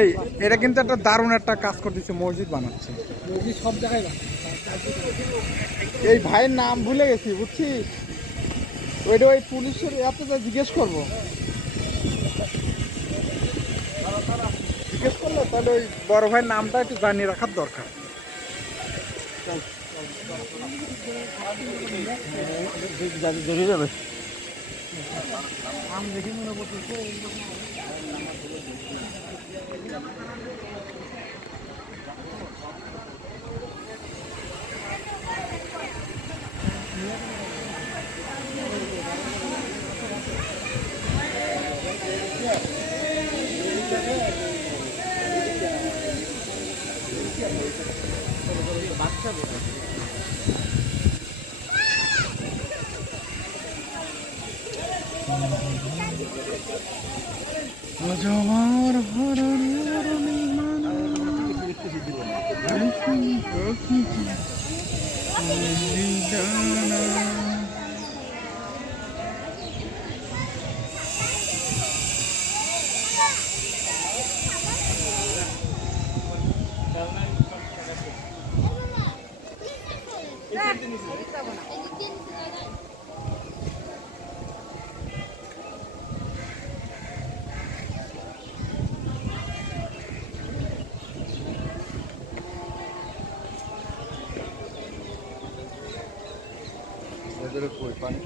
এই এটা কিন্তু একটা দারুণ একটা কাজ করতেছে, মসজিদ বানাচ্ছে। মসজিদ সব জায়গায় এই ভাইয়ের নাম ভুলে গেছি বুঝছিস, ওইটা ওই পুলিশের এত জিজ্ঞেস করবো, জিজ্ঞেস করলো তাহলে ওই বড় ভাইয়ের নামটা একটু জানিয়ে রাখার দরকার। জড়িয়ে যাবে। আম দেখি মনে করতেছে বাচ্চা আমার পানি